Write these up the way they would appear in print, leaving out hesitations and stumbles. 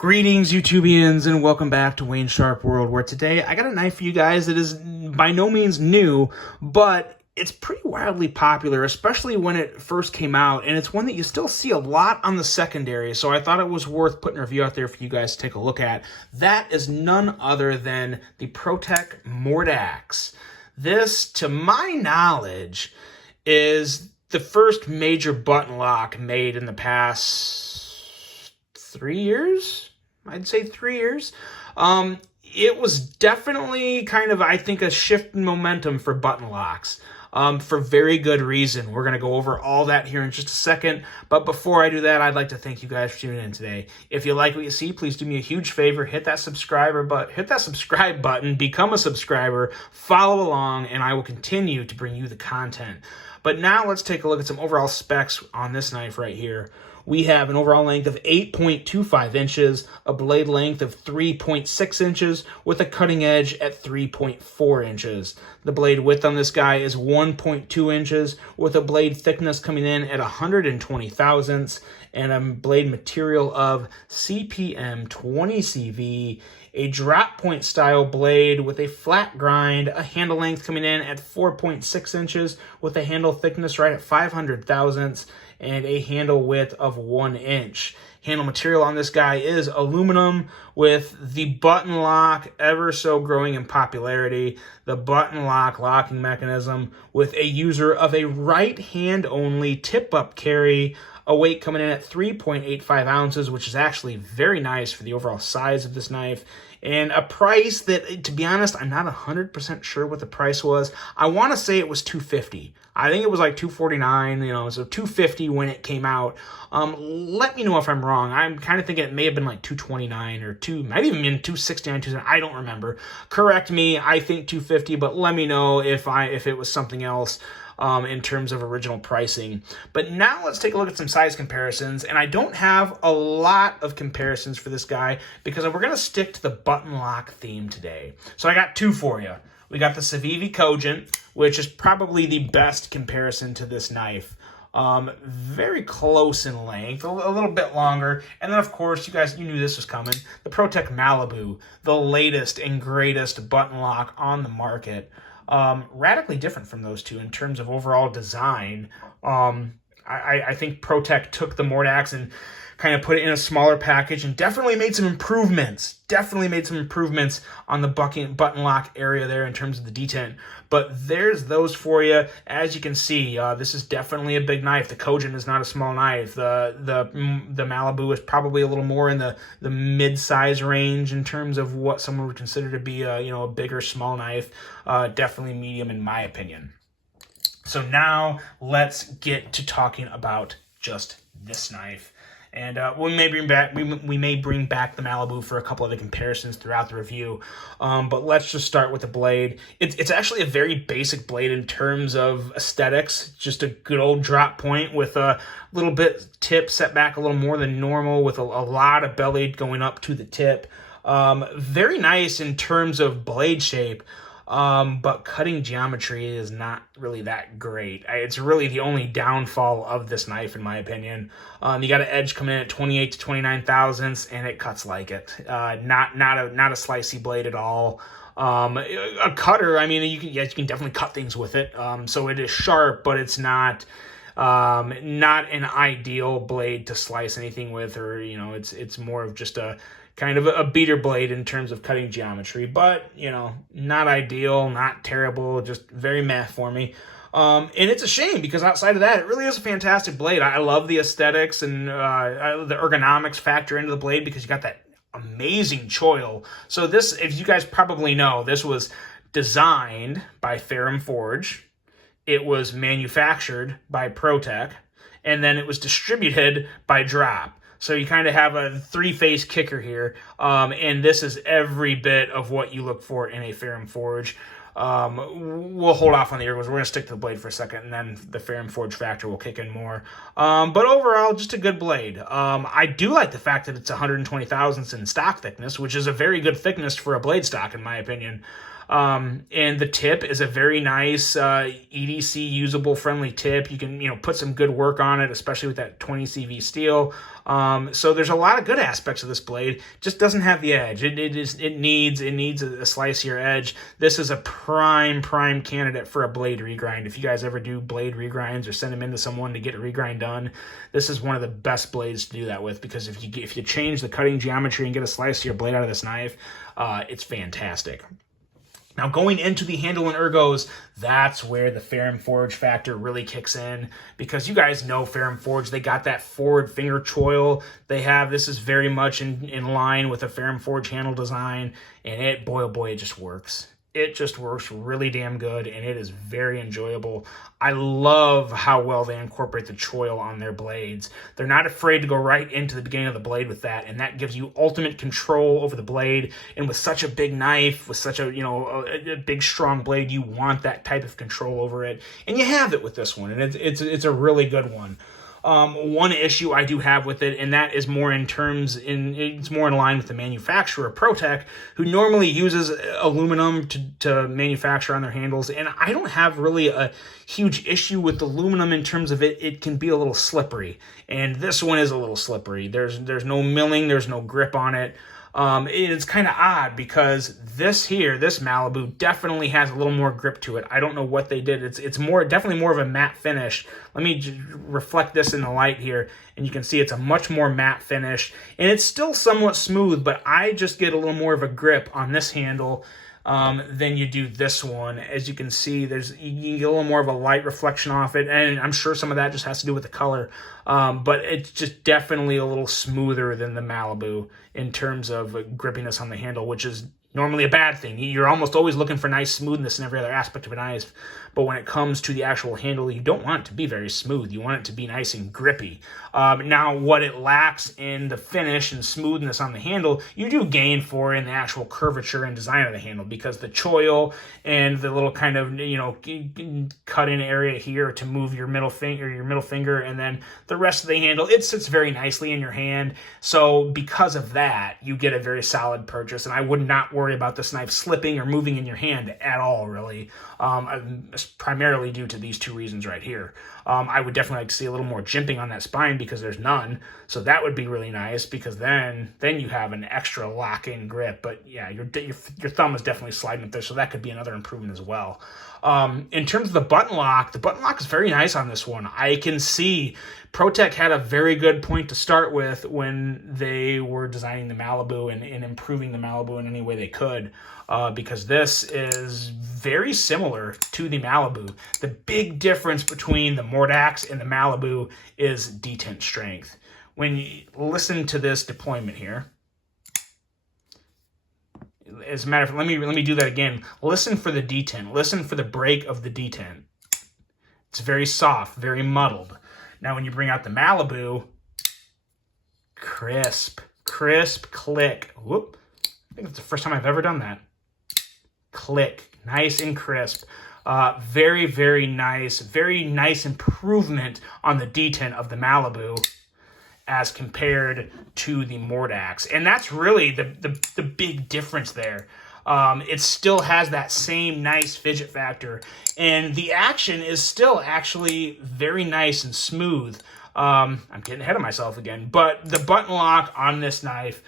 Greetings, YouTubians, and welcome back to Wayne Sharp World, where today I got a knife for you guys that is by no means new, but it's pretty wildly popular, especially when it first came out, and it's one that you still see a lot on the secondary, so I thought it was worth putting a review out there for you guys to take a look at. That is none other than the ProTech Mordax. This, to my knowledge, is the first major button lock made in the past 3 years? I'd say 3 years. It was definitely kind of, I think, a shift in momentum for button locks. For very good reason. We're going to go over all that here in just a second. But before I do that, I'd like to thank you guys for tuning in today. If you like what you see, please do me a huge favor. Hit that subscribe button, become a subscriber, follow along, and I will continue to bring you the content. But now let's take a look at some overall specs on this knife right here. We have an overall length of 8.25 inches, a blade length of 3.6 inches, with a cutting edge at 3.4 inches. The blade width on this guy is 1.2 inches, with a blade thickness coming in at 120 thousandths, and a blade material of CPM 20CV, a drop point style blade with a flat grind, a handle length coming in at 4.6 inches, with a handle thickness right at 500 thousandths, and a handle width of 1 inch. Handle material on this guy is aluminum, with the button lock ever so growing in popularity. The button lock locking mechanism with a user of a right hand only tip up carry, a weight coming in at 3.85 ounces, which is actually very nice for the overall size of this knife, and a price that, to be honest, I'm not 100% sure what the price was. I want to say it was $250. I think it was like $249, so $250 when it came out. Let me know if I'm wrong. I'm kind of thinking it may have been like $229 or might even been $269, $270. I don't remember. Correct me. I think $250, but let me know if it was something else. In terms of original pricing. But now let's take a look at some size comparisons, and I don't have a lot of comparisons for this guy because we're going to stick to the button lock theme today. So I got two for you. We got the Civivi Cogent, which is probably the best comparison to this knife. Very close in length, a little bit longer. And then, of course, you knew this was coming. The ProTech Malibu, the latest and greatest button lock on the market. Radically different from those two in terms of overall design. I think ProTech took the Mordax and kind of put it in a smaller package and definitely made some improvements. On the button lock area there in terms of the detent. But there's those for you. As you can see, this is definitely a big knife. The Cogent is not a small knife. The Malibu is probably a little more in the mid-size range in terms of what someone would consider to be a bigger small knife. Definitely medium in my opinion. So now let's get to talking about just this knife. And we may bring back the Malibu for a couple of the comparisons throughout the review. But let's just start with the blade. It's actually a very basic blade in terms of aesthetics. Just a good old drop point with a little bit tip set back a little more than normal, with a lot of belly going up to the tip. Very nice in terms of blade shape. But cutting geometry is not really that great. It's really the only downfall of this knife, in my opinion. You got an edge coming in at 28 to 29 thousandths, and it cuts like it. Not a slicey blade at all. A cutter, I mean, you can definitely cut things with it. So it is sharp, but it's not an ideal blade to slice anything with, or it's more of just a kind of a beater blade in terms of cutting geometry, but not ideal, not terrible, just very meh for me. And it's a shame because outside of that, it really is a fantastic blade. I love the aesthetics and the ergonomics factor into the blade because you got that amazing choil. So this, if you guys probably know, this was designed by Ferrum Forge. It was manufactured by ProTech, and then it was distributed by Drop. So you kind of have a three-phase kicker here, and this is every bit of what you look for in a Ferrum Forge. We'll hold off on the ergos. We're going to stick to the blade for a second, and then the Ferrum Forge factor will kick in more. But overall, just a good blade. I do like the fact that it's 120 thousandths in stock thickness, which is a very good thickness for a blade stock, in my opinion. And the tip is a very nice EDC usable friendly tip. You can put some good work on it, especially with that 20 CV steel. So there's a lot of good aspects of this blade. Just doesn't have the edge. It needs a slicier edge. This is a prime candidate for a blade regrind. If you guys ever do blade regrinds or send them into someone to get a regrind done, this is one of the best blades to do that with, because if you change the cutting geometry and get a slicier blade out of this knife, it's fantastic. Now, going into the handle and ergos, that's where the Ferrum Forge factor really kicks in, because you guys know Ferrum Forge, they got that forward finger choil. This is very much in line with a Ferrum Forge handle design, and boy, oh boy, it just works. It just works really damn good, and it is very enjoyable. I love how well they incorporate the choil on their blades. They're not afraid to go right into the beginning of the blade with that, and that gives you ultimate control over the blade. And with such a big knife, with such a big strong blade, you want that type of control over it, and you have it with this one, and it's a really good one. One issue I do have with it, and that is more it's more in line with the manufacturer, ProTech, who normally uses aluminum to manufacture on their handles, and I don't have really a huge issue with aluminum in terms of it can be a little slippery, and this one is a little slippery. There's no milling, there's no grip on it. It's kind of odd, because this Malibu definitely has a little more grip to it. I don't know what they did. It's definitely more of a matte finish. Let me reflect this in the light here, and you can see it's a much more matte finish, and it's still somewhat smooth, but I just get a little more of a grip on this handle than you do this one. As you can see, you get a little more of a light reflection off it, and I'm sure some of that just has to do with the color, but it's just definitely a little smoother than the Malibu in terms of grippiness on the handle, which is normally a bad thing. You're almost always looking for nice smoothness in every other aspect of a knife, but when it comes to the actual handle, you don't want it to be very smooth. You want it to be nice and grippy. Now, what it lacks in the finish and smoothness on the handle, you do gain for in the actual curvature and design of the handle, because the choil and the little kind of cut-in area here to move your middle finger, and then the rest of the handle, it sits very nicely in your hand. So because of that, you get a very solid purchase, and I would not worry about this knife slipping or moving in your hand at all, really. Primarily due to these two reasons right here. I would definitely like to see a little more jimping on that spine, because there's none. So that would be really nice, because then you have an extra lock-in grip. But yeah, your thumb is definitely sliding up there, so that could be another improvement as well. In terms of the button lock is very nice on this one. I can see ProTech had a very good point to start with when they were designing the Malibu and improving the Malibu in any way they could, because this is very similar to the Malibu. The big difference between the Mordax and the Malibu is detent strength. When you listen to this deployment here, as a matter of fact, let me do that again. Listen for the detent. Listen for the break of the detent. It's very soft, very muddled. Now, when you bring out the Malibu, crisp, click. Whoop. I think it's the first time I've ever done that. Click, nice and crisp. Very, very nice improvement on the detent of the Malibu as compared to the Mordax. And that's really the big difference there. It still has that same nice fidget factor, and the action is still actually very nice and smooth. I'm getting ahead of myself again, but the button lock on this knife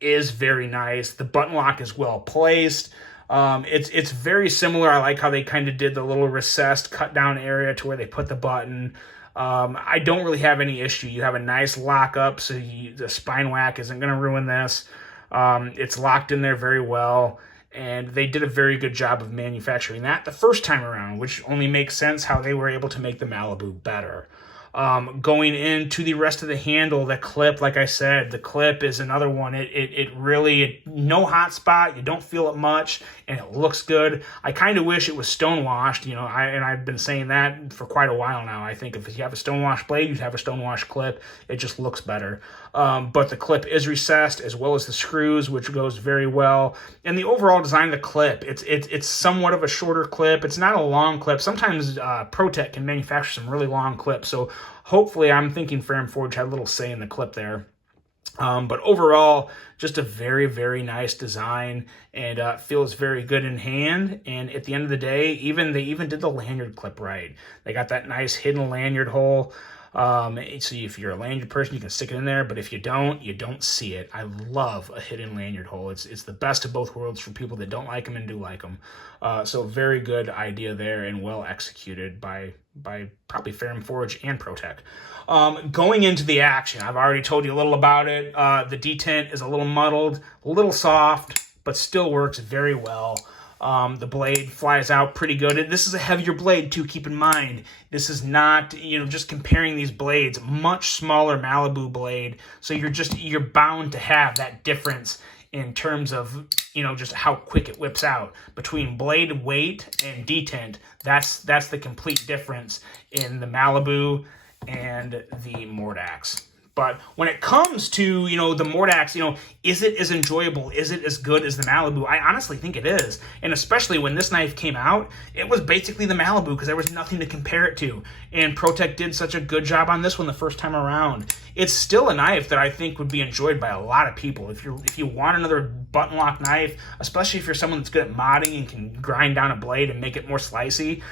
is very nice. The button lock is well placed. It's very similar. I like how they kind of did the little recessed cut down area to where they put the button. I don't really have any issue. You have a nice lockup, so the spine whack isn't going to ruin this. It's locked in there very well, and they did a very good job of manufacturing that the first time around, which only makes sense how they were able to make the Malibu better. Going into the rest of the handle, the clip, like I said, the clip is another one. It really, no hot spot, you don't feel it much, and it looks good. I kind of wish it was stonewashed, and I've been saying that for quite a while now. I think if you have a stonewashed blade, you'd have a stonewashed clip. It just looks better. But the clip is recessed, as well as the screws, which goes very well. And the overall design of the clip, it's somewhat of a shorter clip. It's not a long clip. Sometimes ProTech can manufacture some really long clips, so hopefully I'm thinking Ferrum Forge had a little say in the clip there. But overall, just a very, very nice design, and feels very good in hand. And at the end of the day, they even did the lanyard clip right. They got that nice hidden lanyard hole. So if you're a lanyard person, you can stick it in there, but if you don't see it. I love a hidden lanyard hole. It's the best of both worlds for people that don't like them and do like them. So very good idea there, and well executed by probably Ferrum Forge and ProTech. Going into the action, I've already told you a little about it. The detent is a little muddled, a little soft, but still works very well. The blade flies out pretty good. This is a heavier blade too, keep in mind. This is not, just comparing these blades, much smaller Malibu blade. So you're bound to have that difference in terms of, just how quick it whips out. Between blade weight and detent, that's the complete difference in the Malibu and the Mordax. But when it comes to, the Mordax, is it as enjoyable? Is it as good as the Malibu? I honestly think it is. And especially when this knife came out, it was basically the Malibu because there was nothing to compare it to. And ProTech did such a good job on this one the first time around. It's still a knife that I think would be enjoyed by a lot of people. If you want another button lock knife, especially if you're someone that's good at modding and can grind down a blade and make it more slicey,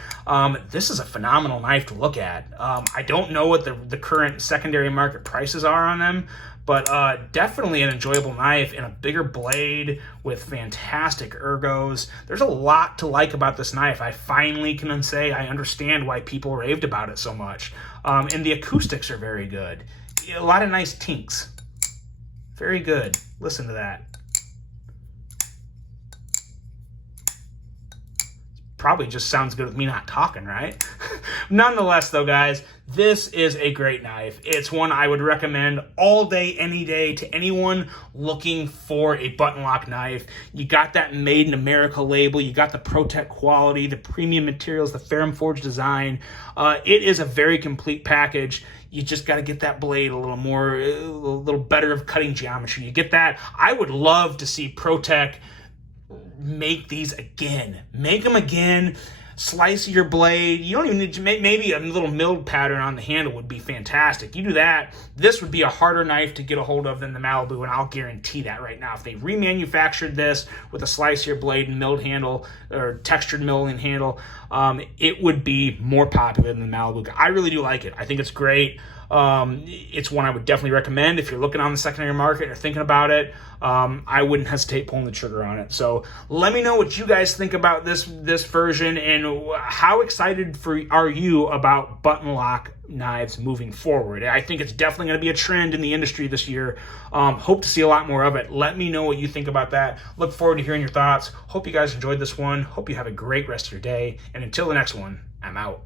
this is a phenomenal knife to look at. I don't know what the current secondary market prices are on them, but definitely an enjoyable knife and a bigger blade with fantastic ergos. There's a lot to like about this knife. I finally can say I understand why people raved about it so much. And the acoustics are very good. A lot of nice tinks. Very good. Listen to that. Probably just sounds good with me not talking, right? Nonetheless, though, guys, this is a great knife. It's one I would recommend all day, any day to anyone looking for a button lock knife. You got that Made in America label. You got the ProTech quality, the premium materials, the Ferrum Forge design. It is a very complete package. You just got to get that blade a little better of cutting geometry. You get that. I would love to see ProTech make these again. Make them again. Slice your blade. You don't even need to make, maybe a little milled pattern on the handle would be fantastic. You do that, this would be a harder knife to get a hold of than the Malibu, and I'll guarantee that right now. If they remanufactured this with a slice your blade and milled handle, or textured milling handle, it would be more popular than the Malibu. I really do like it. I think it's great. It's one I would definitely recommend if you're looking on the secondary market or thinking about it. I wouldn't hesitate pulling the trigger on it. So let me know what you guys think about this version, and how excited are you about button lock knives moving forward. I think it's definitely going to be a trend in the industry this year. Hope to see a lot more of it. Let me know what you think about that. Look forward to hearing your thoughts. Hope you guys enjoyed this one. Hope you have a great rest of your day. And until the next one, I'm out.